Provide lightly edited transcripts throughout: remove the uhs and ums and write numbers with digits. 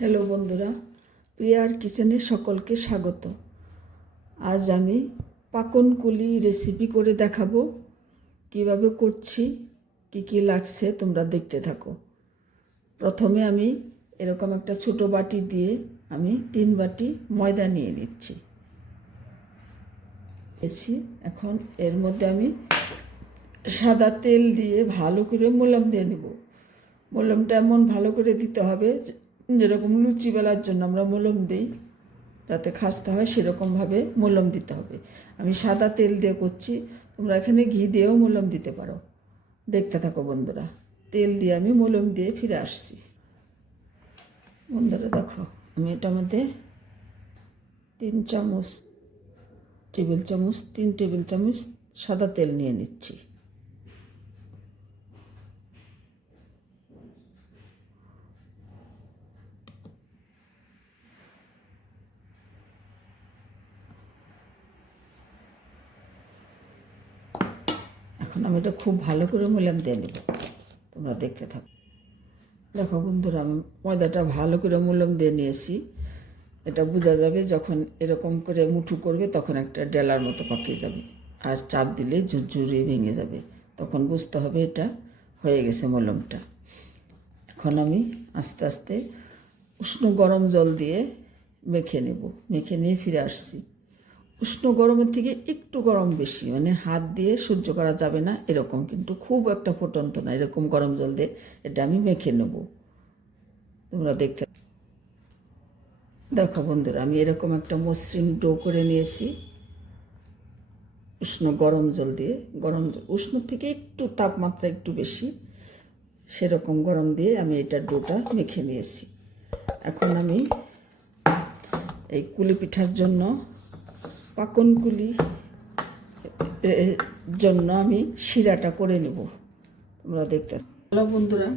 Hello বন্ধুরা, প্রিয়ার কিচেনে সকলকে স্বাগত। আজ আমি পাকনকুলি রেসিপি করে দেখাবো। কিভাবে করছি, কি কি লাগছে তোমরা দেখতে থাকো। প্রথমে আমি এরকম একটা ছোট বাটি দিয়ে আমি 3 বাটি ময়দা নিয়ে নিচ্ছি। এখন এর মধ্যে আমি সাদা তেল দিয়ে ভালো করে মলম দিয়ে নেব। মলমটা এমন ভালো করে দিতে হবে যেরকম লুচি বেলার জন্য আমরা মলম দিই, যাতে খাস্তা হয় সেরকমভাবে মলম দিতে হবে। আমি সাদা তেল দিয়ে করছি, তোমরা এখানে ঘি দিয়েও মলম দিতে পারো। দেখতে থাকো বন্ধুরা। তেল দিয়ে আমি মলম দিয়ে ফিরে আসছি। বন্ধুরা দেখো, আমি এটার মধ্যে 3 টেবিল চামচ সাদা তেল নিয়ে নিচ্ছি। এখন আমি এটা খুব ভালো করে মলম দিয়ে নেব, তোমরা দেখতে থাকো। দেখো বন্ধুরা, আমি ময়দাটা ভালো করে মলম দিয়ে নিয়েছি। এটা বোঝা যাবে যখন এরকম করে মুঠো করবে, তখন একটা ডেলার মতো পাকিয়ে যাবে, আর চাপ দিলে ঝুরঝুরিয়ে ভেঙে যাবে। তখন বুঝতে হবে এটা হয়ে গেছে মলমটা। এখন আমি আস্তে আস্তে উষ্ণ গরম জল দিয়ে মেখে নেব। মেখে নিয়ে ফিরে আসছি। উষ্ণ গরমের থেকে একটু গরম বেশি, মানে হাত দিয়ে সহ্য করা যাবে না এরকম, কিন্তু খুব একটা ফুটন্ত না, এরকম গরম জল দিয়ে এটা আমি মেখে নেব। তোমরা দেখতে দেখো বন্ধুরা, আমি এরকম একটা মসৃণ ডো করে নিয়েছি। উষ্ণ গরম জল দিয়ে, উষ্ণ থেকে একটু তাপমাত্রা একটু বেশি, সেরকম গরম দিয়ে আমি এটা ডোটা মেখে নিয়েছি। এখন আমি এই কুলি পিঠার জন্য, পাকনকুলি জন্য আমি শিরাটা করে নেব। তোমরা দেখতে হ্যালো বন্ধুরা,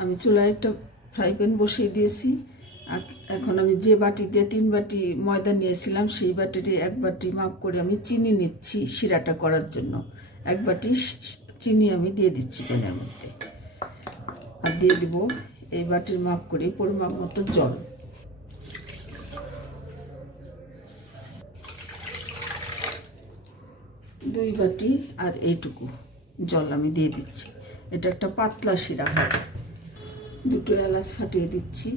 আমি চুলায় একটা ফ্রাই প্যান বসিয়ে দিয়েছি। এখন আমি যে বাটি দিয়ে 3 বাটি ময়দা নিয়েছিলাম, সেই বাটিতে 1 বাটি মাপ করে আমি চিনি নিচ্ছি শিরাটা করার জন্য। 1 বাটি চিনি আমি দিয়ে দিচ্ছি প্যানের মধ্যে, আর দিয়ে দিব এই বাটির মাপ করে পরিমাপ মতো জল। দুই বাটি আর এইটুকু জল আমি দিয়ে দিচ্ছি। এটা একটা পাতলা শিরা হবে। 2টো এলাচ ফাটিয়ে দিচ্ছি।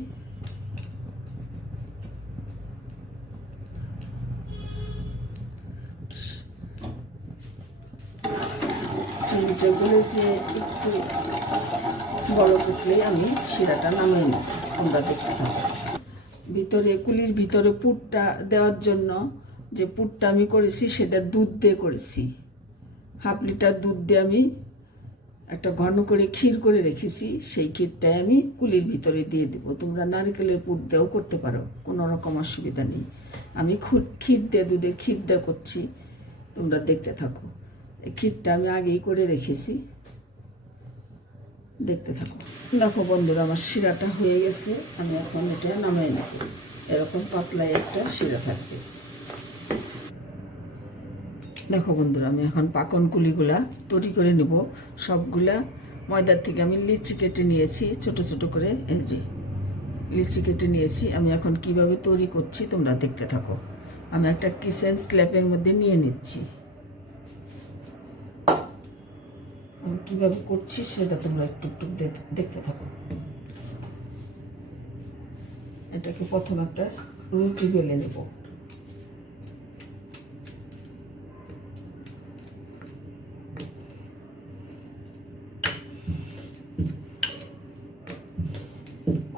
চিনিটা গলে একটু বড় উঠলে আমি শিরাটা নামিয়ে নেব। তোমরা দেখতে থাকো। ভিতরে কুলির ভিতরে পুরটা দেওয়ার জন্য যে পুরটা আমি করেছি সেটা দুধ দিয়ে করেছি। 1/2 লিটার দুধ দিয়ে আমি একটা ঘন করে ক্ষীর করে রেখেছি। সেই ক্ষীরটাই আমি কুলির ভিতরে দিয়ে দেব। তোমরা নারকেলের পুর দিয়েও করতে পারো, কোনো রকম অসুবিধা নেই। আমি ক্ষীর দিয়ে, দুধের ক্ষীর দিয়ে করছি। তোমরা দেখতে থাকো। এই ক্ষীরটা আমি আগেই করে রেখেছি, দেখতে থাকো। দেখো বন্ধুরা, আমার শিরাটা হয়ে গেছে। আমি এখন এটা নামিয়ে নেব। এরকম পাতলায় একটা শিরা থাকবে। দেখো বন্ধুরা, আমি এখন পাকনকুলিগুলা তৈরি করে নেব। সবগুলা ময়দার থেকে আমি লিচি কেটে নিয়েছি, ছোট ছোট করে। এই যে লিচি কেটে নিয়েছি। আমি এখন কিভাবে তৈরি করছি তোমরা দেখতে থাকো। আমি একটা কিচেন স্ল্যাবের মধ্যে নিয়ে নিচ্ছি। আমি কীভাবে করছি সেটা তোমরা একটু একটু দেখতে থাকো। এটাকে প্রথম একটা রুটি বেলে নেব।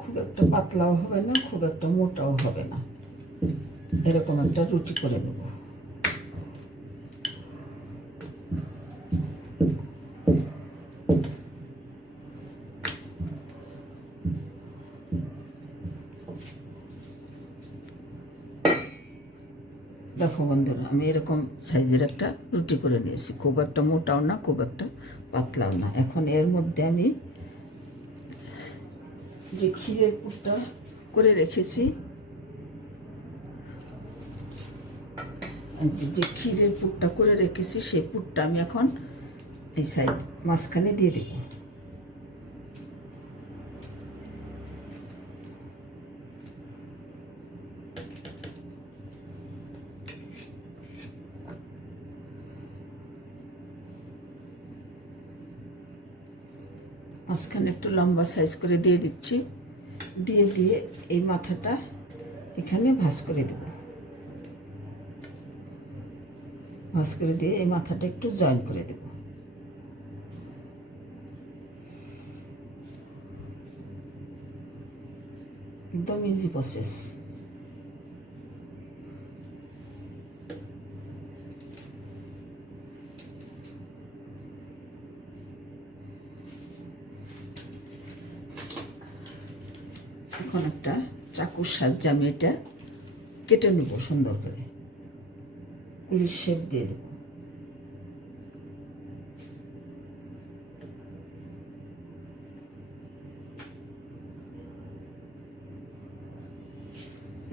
খুব একটা পাতলাও হবে না, খুব একটা মোটাও হবে না, এরকম একটা রুটি করে নেব। দেখো বন্ধুরা, আমি এরকম সাইজের একটা রুটি করে নিয়েছি। খুব একটা মোটাও না, খুব একটা পাতলাও না। এখন এর মধ্যে আমি যে ক্ষীরের পুরটা করে রেখেছি, সেই পুরটা আমি এখন এই সাইড মাঝখানে দিয়ে দেব। মাঝখানে একটু লম্বা সাইজ করে দিয়ে দিচ্ছি, দিয়ে দিয়ে এই মাথাটা এখানে ভাঁজ করে দেব, ভাঁজ করে দিয়ে এই মাথাটা একটু জয়েন করে দেব। একদম ইজি প্রসেস। এখন একটা চাকুর সাহায্যে আমি এটা কেটে নেব, সুন্দর করে পুলিশ শেপ দিয়ে দেব।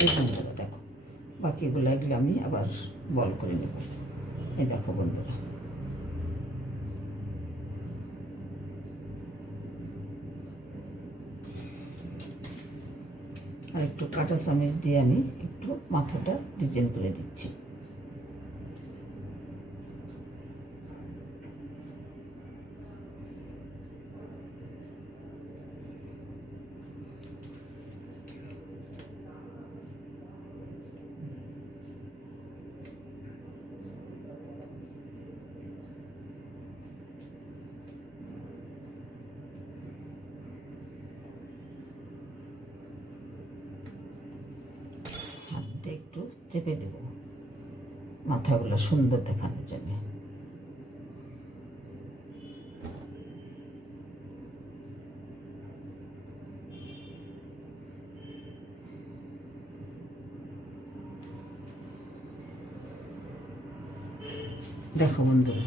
এই বন্ধুরা দেখো, বাকিগুলো এগুলো আমি আবার বল করে নেব। এই দেখো বন্ধুরা, আর একটু কাঁটা চামচ দিয়ে আমি একটু মাথাটা ডিজাইন করে দিচ্ছি। একটু চেপে দেব মাথাগুলো সুন্দর দেখানোর জন্য। দেখো বন্ধুরা,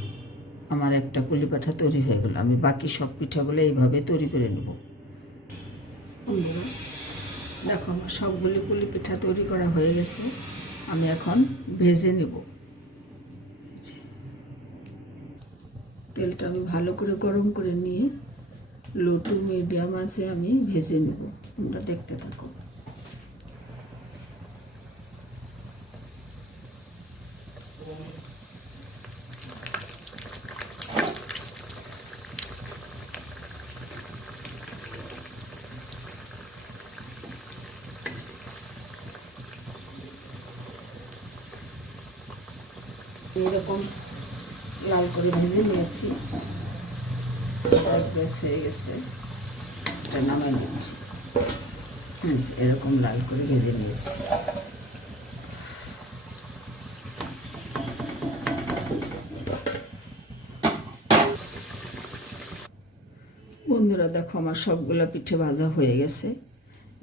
আমার একটা কুলি পিঠা তৈরি হয়ে গেল। আমি বাকি সব পিঠাগুলো এইভাবে তৈরি করে নেব। বন্ধুরা দেখো, আমার সবগুলি কুলি পিঠা তৈরি করা হয়ে গেছে। আমি এখন ভেজে নেব। তেলটা আমি ভালো করে গরম করে নিয়ে লো টু মিডিয়াম আঁচে আমি ভেজে নেব। তোমরা দেখতে থাকো। এইরকম লাল করে ভেজে নিয়েছি, গ্যাস হয়ে গেছে, এটা নামাই নিয়েছি। এরকম লাল করে ভেজে নিয়েছি। বন্ধুরা দেখো, আমার সবগুলা পিঠে ভাজা হয়ে গেছে।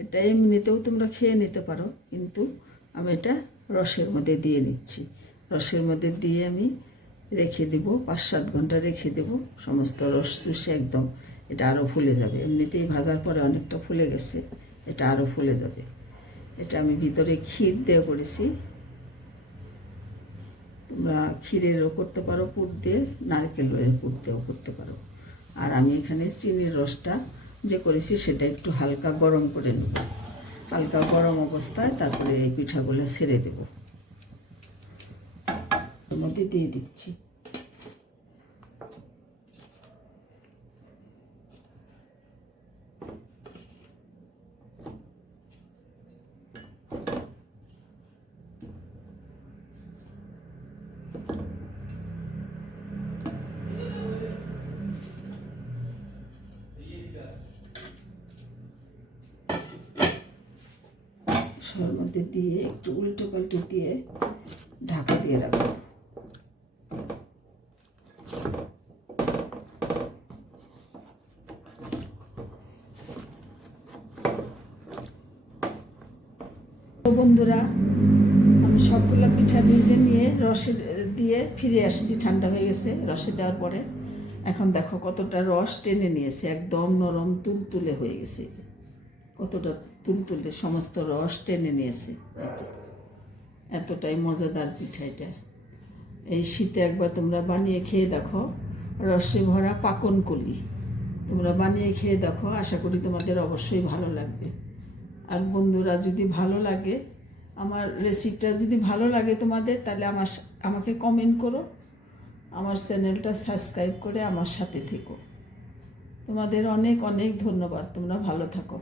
এটা এমনিতেও তোমরা খেয়ে নিতে পারো, কিন্তু আমি এটা রসের মধ্যে দিয়ে নিচ্ছি। রসের মধ্যে দিয়ে আমি রেখে দেব, 5-7 ঘন্টা রেখে দেব। সমস্ত রস চুষে একদম এটা আরও ফুলে যাবে। এমনিতেই ভাজার পরে অনেকটা ফুলে গেছে, এটা আরও ফুলে যাবে। এটা আমি ভিতরে ক্ষীর দিয়ে করেছি। তোমরা ক্ষীরেরও করতে পারো পুর দিয়ে, নারকেলের পুর দিয়েও করতে পারো। আর আমি এখানে চিনির রসটা যে করেছি সেটা একটু হালকা গরম করে নেব। হালকা গরম অবস্থায় তারপরে এই পিঠাগুলো ছেড়ে দেব। এর মধ্যে দিয়ে দিচ্ছি। সবার মধ্যে দিয়ে একটু উল্টো পাল্টে দিয়ে ঢাকা দিয়ে রাখবো। বন্ধুরা, আমি সবগুলো পিঠা ভেজে নিয়ে রসে দিয়ে ফিরে আসছি। ঠান্ডা হয়ে গেছে রসে দেওয়ার পরে। এখন দেখো কতটা রস টেনে নিয়েছে, একদম নরম তুলতুলে হয়ে গেছে। এই যে কতটা তুলতুলে সমস্ত রস টেনে নিয়েছে। এতটাই মজাদার পিঠা এটা। এই শীতে একবার তোমরা বানিয়ে খেয়ে দেখো। রসে ভরা পাকন কলি তোমরা বানিয়ে খেয়ে দেখো, আশা করি তোমাদের অবশ্যই ভালো লাগবে। আর বন্ধুরা, যদি ভালো লাগে, আমার রেসিপিটা যদি ভালো লাগে তোমাদের, তাহলে আমাকে কমেন্ট করো, আমার চ্যানেলটা সাবস্ক্রাইব করে আমার সাথে থেকো। তোমাদের অনেক অনেক ধন্যবাদ, তোমরা ভালো থাকো।